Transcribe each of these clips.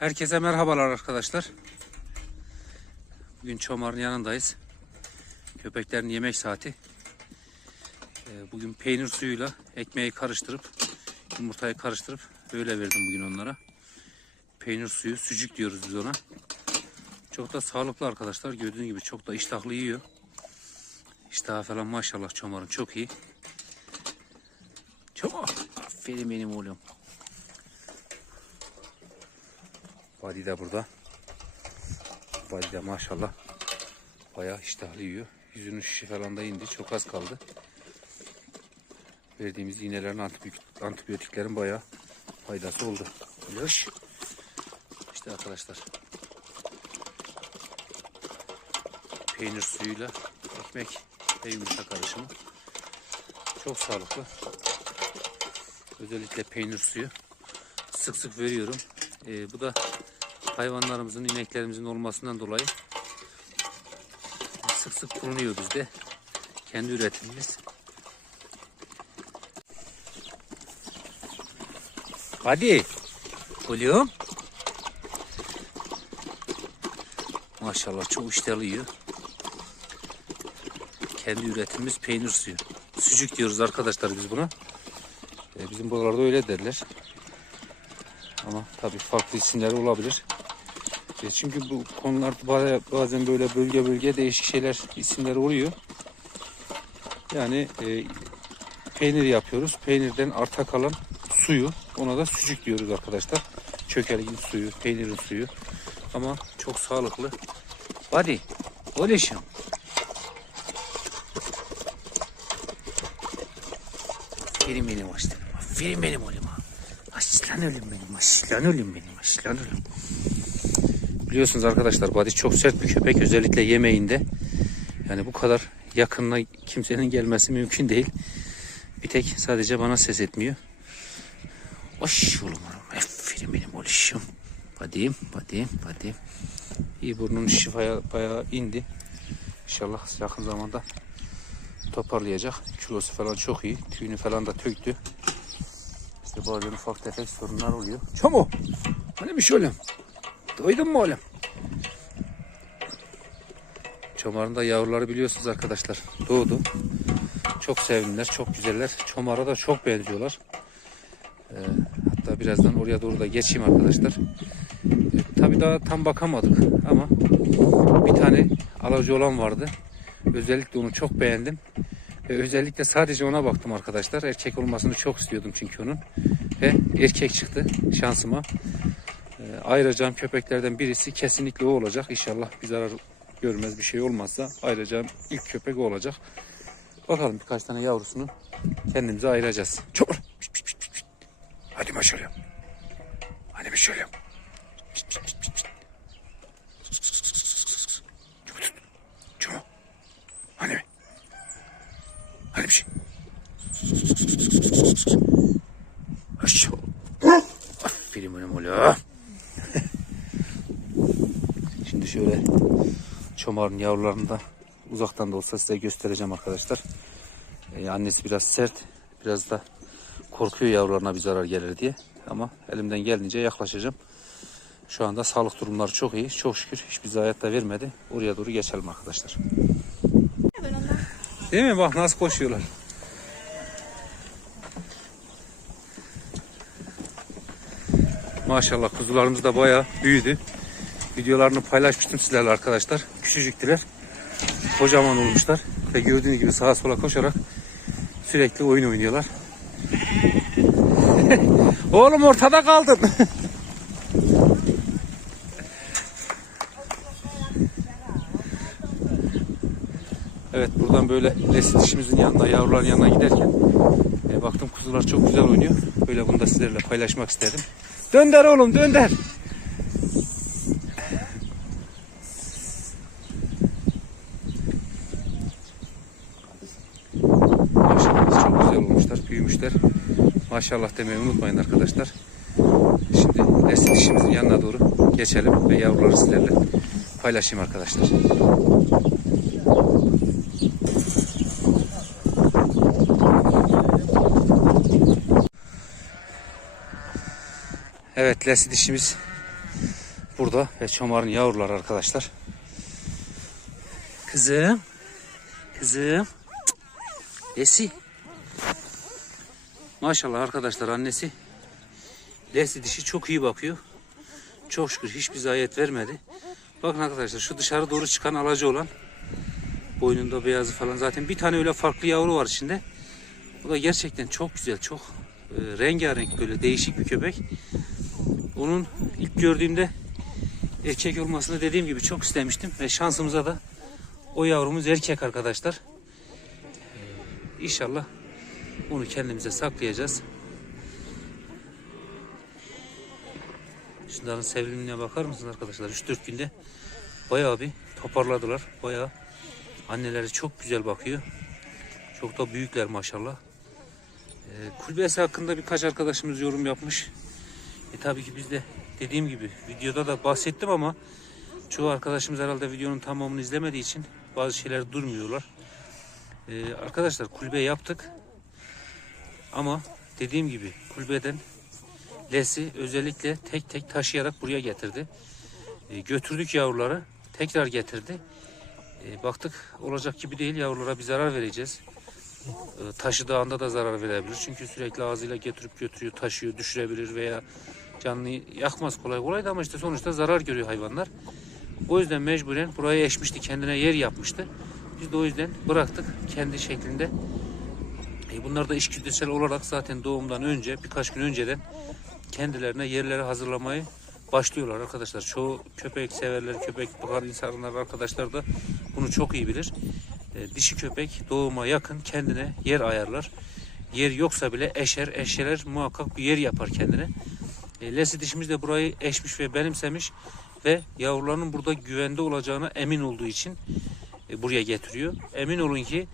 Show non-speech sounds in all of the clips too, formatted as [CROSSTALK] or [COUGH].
Herkese merhabalar arkadaşlar. Bugün Çomar'ın yanındayız. Köpeklerin yemek saati. Ee, Bugün peynir suyuyla ekmeği karıştırıp yumurtayı karıştırıp öyle verdim bugün onlara. Peynir suyu, sucuk diyoruz biz ona. Çok da sağlıklı arkadaşlar. Gördüğünüz gibi çok da iştahlı yiyor. İştahı falan maşallah Çomar'ın çok iyi. Çomar. Aferin benim oğlum. Vadi de burada. Vadi de maşallah bayağı iştahlı yiyor. Yüzünün şişi falan da indi. Çok az kaldı. Verdiğimiz iğnelerin antibiyotik, antibiyotiklerin bayağı faydası oldu. Yaş. İşte arkadaşlar. Peynir suyuyla ekmek ve yumurta karışımı. Çok sağlıklı. Özellikle peynir suyu. Sık sık veriyorum. Ee, bu da hayvanlarımızın, ineklerimizin olmasından dolayı sık sık bulunuyor bizde. Kendi üretimimiz. Hadi. Oğlum. Maşallah çok iştahlı yiyor. Kendi üretimimiz peynir suyu. Sucuk diyoruz arkadaşlar biz buna. Ee, bizim buralarda öyle derler. Ama tabii farklı isimleri olabilir. E, Çünkü bu konularda baya- bazen böyle bölge bölge değişik şeyler isimleri oluyor. Yani e, peynir yapıyoruz. Peynirden arta kalan suyu ona da sucuk diyoruz arkadaşlar. Çökelgin suyu, peynirin suyu. Ama çok sağlıklı. Hadi. Oleşim. Aferin benim aslanım. Aferin benim oğlum. Aslan ölüm benim. Aslan ölüm benim. Aslan ölüm. Biliyorsunuz arkadaşlar Badi çok sert bir köpek özellikle yemeğinde. Yani bu kadar yakınına kimsenin gelmesi mümkün değil. Bir tek sadece bana ses etmiyor. Hoş oğlum. Aferin benim oğlum. Badiyim, badiyim, badiyim. İyi burnun şifaya bayağı indi. İnşallah yakın zamanda toparlayacak. Kilosu falan çok iyi. Tüyünü falan da töktü. İşte bazen ufak tefek sorunlar oluyor. Çamo! Hani bir şey oğlum? Duydun mu oğlum? Çomar'ın yavruları biliyorsunuz arkadaşlar. Doğdu. Çok sevimliler, çok güzeller. Çomar'a da çok benziyorlar. Ee, hatta birazdan oraya doğru da geçeyim arkadaşlar. Ee, tabii daha tam bakamadık ama bir tane alıcı olan vardı. Özellikle onu çok beğendim. Ve özellikle sadece ona baktım arkadaşlar. Erkek olmasını çok istiyordum çünkü onun. Ve erkek çıktı şansıma. Ee, ayıracağım köpeklerden birisi kesinlikle o olacak. İnşallah bir zarar görmez bir şey olmazsa ayıracağım ilk köpek o olacak. Bakalım birkaç tane yavrusunu kendimize ayıracağız. Çok. Pişt, pişt, pişt, pişt. Hadi maşallah. Hadi maşallah. Pişt, pişt, pişt, pişt, pişt. Çabuk tut. Çabuk. Hani. Hadi bir şey. Aşağı. Aferin benim oğlum. Şimdi şöyle çomarın yavrularını da uzaktan da olsa size göstereceğim arkadaşlar. Ee, annesi biraz sert, biraz da korkuyor yavrularına bir zarar gelir diye. Ama elimden geldiğince yaklaşacağım. Şu anda sağlık durumları çok iyi. Çok şükür hiçbir zayiat da vermedi. Oraya doğru geçelim arkadaşlar. Değil mi? Bak nasıl koşuyorlar. Maşallah kuzularımız da bayağı büyüdü. Videolarını paylaşmıştım sizlerle arkadaşlar. Küçücüktüler. Kocaman olmuşlar. Ve gördüğünüz gibi sağa sola koşarak sürekli oyun oynuyorlar. [LAUGHS] Oğlum ortada kaldın. [LAUGHS] evet buradan böyle lesit dişimizin yanına yavruların yanına giderken e, baktım kuzular çok güzel oynuyor. Böyle bunu da sizlerle paylaşmak istedim. Dönder oğlum dönder. Maşallah çok güzel olmuşlar, büyümüşler. Maşallah demeyi unutmayın arkadaşlar. Şimdi nesil dişimizin yanına doğru geçelim ve yavruları sizlerle paylaşayım arkadaşlar. Evet lesi dişimiz burada ve çomarın yavruları arkadaşlar. Kızım. Kızım. Desi. Maşallah arkadaşlar annesi. Desi dişi çok iyi bakıyor. Çok şükür hiçbir zayiat vermedi. Bakın arkadaşlar şu dışarı doğru çıkan alacı olan boynunda beyazı falan zaten bir tane öyle farklı yavru var içinde. Bu da gerçekten çok güzel, çok e, rengarenk böyle değişik bir köpek. Onun ilk gördüğümde erkek olmasını dediğim gibi çok istemiştim ve şansımıza da o yavrumuz erkek arkadaşlar. İnşallah onu kendimize saklayacağız. Şunların sevimliliğine bakar mısınız arkadaşlar? 3-4 günde bayağı bir toparladılar. Bayağı anneleri çok güzel bakıyor. Çok da büyükler maşallah. Ee, kulübesi hakkında birkaç arkadaşımız yorum yapmış. E tabii ki biz de dediğim gibi videoda da bahsettim ama çoğu arkadaşımız herhalde videonun tamamını izlemediği için bazı şeyler durmuyorlar. Ee, arkadaşlar kulübe yaptık. Ama dediğim gibi kulübeden Lesi özellikle tek tek taşıyarak buraya getirdi. Ee, götürdük yavruları. Tekrar getirdi. Ee, baktık olacak gibi değil yavrulara bir zarar vereceğiz. Ee, taşıdığı anda da zarar verebilir. Çünkü sürekli ağzıyla getirip götürüyor, taşıyor, düşürebilir veya canlıyı yakmaz kolay kolay da ama işte sonuçta zarar görüyor hayvanlar. O yüzden mecburen buraya eşmişti, kendine yer yapmıştı. Biz de o yüzden bıraktık kendi şeklinde. E bunlar da işgüdüsel olarak zaten doğumdan önce, birkaç gün önceden kendilerine yerleri hazırlamayı başlıyorlar arkadaşlar. Çoğu köpek severler, köpek bakan insanlar arkadaşlar da bunu çok iyi bilir. E, dişi köpek doğuma yakın kendine yer ayarlar. Yer yoksa bile eşer, eşeler muhakkak bir yer yapar kendine. E, Lesi dişimiz de burayı eşmiş ve benimsemiş ve yavrularının burada güvende olacağına emin olduğu için e, buraya getiriyor. Emin olun ki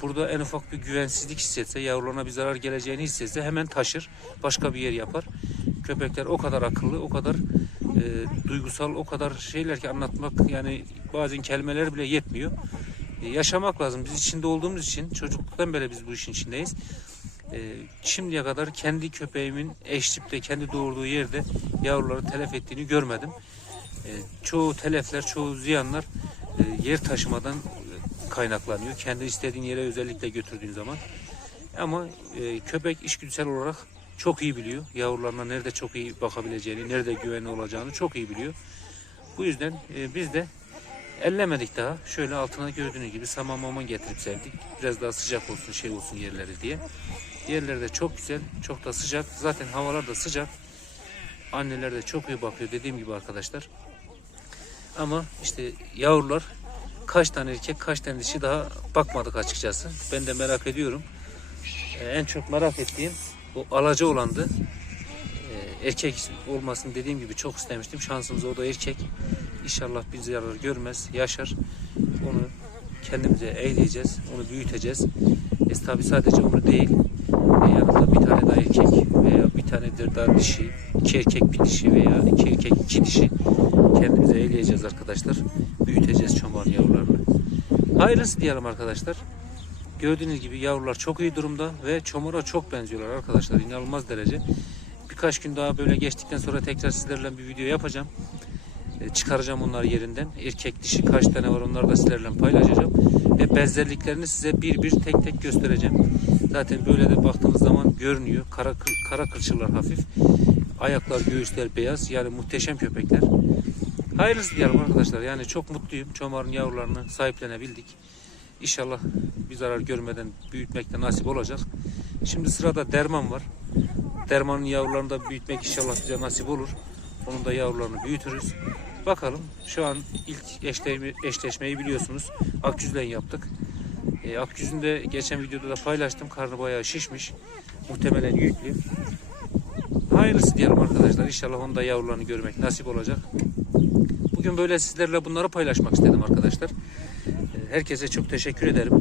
burada en ufak bir güvensizlik hissetse, yavrularına bir zarar geleceğini hissetse hemen taşır, başka bir yer yapar. Köpekler o kadar akıllı, o kadar e, duygusal, o kadar şeyler ki anlatmak yani bazen kelimeler bile yetmiyor. E, yaşamak lazım. Biz içinde olduğumuz için çocukluktan beri biz bu işin içindeyiz. E, şimdiye kadar kendi köpeğimin eşlipte kendi doğurduğu yerde yavruları telef ettiğini görmedim. E, çoğu telefler, çoğu ziyanlar e, yer taşımadan kaynaklanıyor. Kendi istediğin yere özellikle götürdüğün zaman. Ama e, köpek işgüdüsel olarak çok iyi biliyor. Yavrularına nerede çok iyi bakabileceğini, nerede güvenli olacağını çok iyi biliyor. Bu yüzden e, biz de ellemedik daha. Şöyle altına gördüğünüz gibi saman maman getirip serdik. Biraz daha sıcak olsun, şey olsun yerleri diye. Yerleri de çok güzel, çok da sıcak. Zaten havalar da sıcak. Anneler de çok iyi bakıyor dediğim gibi arkadaşlar. Ama işte yavrular kaç tane erkek kaç tane dişi daha bakmadık açıkçası. Ben de merak ediyorum. Ee, en çok merak ettiğim o alaca olandı. Ee, erkek olmasını dediğim gibi çok istemiştim. Şansımız o da erkek. İnşallah bir zarar görmez, yaşar. Onu kendimize eğleyeceğiz, onu büyüteceğiz. E, tabi sadece onu değil, e, yanında bir tane daha erkek veya bir tanedir daha dişi, iki erkek bir dişi veya iki erkek iki dişi kendimize eğleyeceğiz arkadaşlar. Büyüteceğiz çoban yavrularını. Hayırlısı diyelim arkadaşlar. Gördüğünüz gibi yavrular çok iyi durumda ve çomura çok benziyorlar arkadaşlar. inanılmaz derece. Birkaç gün daha böyle geçtikten sonra tekrar sizlerle bir video yapacağım. E, Çıkaracağım onları yerinden. Erkek dişi kaç tane var onları da sizlerle paylaşacağım. Ve benzerliklerini size bir bir tek tek göstereceğim. Zaten böyle de baktığınız zaman görünüyor. Kara, kara kılçılar hafif. Ayaklar, göğüsler beyaz. Yani muhteşem köpekler. Hayırlısı diyelim arkadaşlar. Yani çok mutluyum. Çomar'ın yavrularını sahiplenebildik. İnşallah bir zarar görmeden büyütmek de nasip olacak. Şimdi sırada derman var. Dermanın yavrularını da büyütmek inşallah bize nasip olur. Onun da yavrularını büyütürüz. Bakalım şu an ilk eşleşme, eşleşmeyi biliyorsunuz. Akgüz'le yaptık. E, Akgüz'ün de geçen videoda da paylaştım. Karnı bayağı şişmiş. Muhtemelen yüklü. Hayırlısı diyelim arkadaşlar. İnşallah onun da yavrularını görmek nasip olacak. Bugün böyle sizlerle bunları paylaşmak istedim arkadaşlar. E, Herkese çok teşekkür ederim.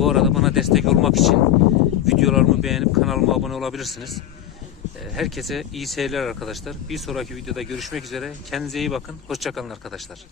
Bu arada bana destek olmak için videolarımı beğenip kanalıma abone olabilirsiniz. E, Herkese iyi seyirler arkadaşlar. Bir sonraki videoda görüşmek üzere. Kendinize iyi bakın. Hoşçakalın arkadaşlar.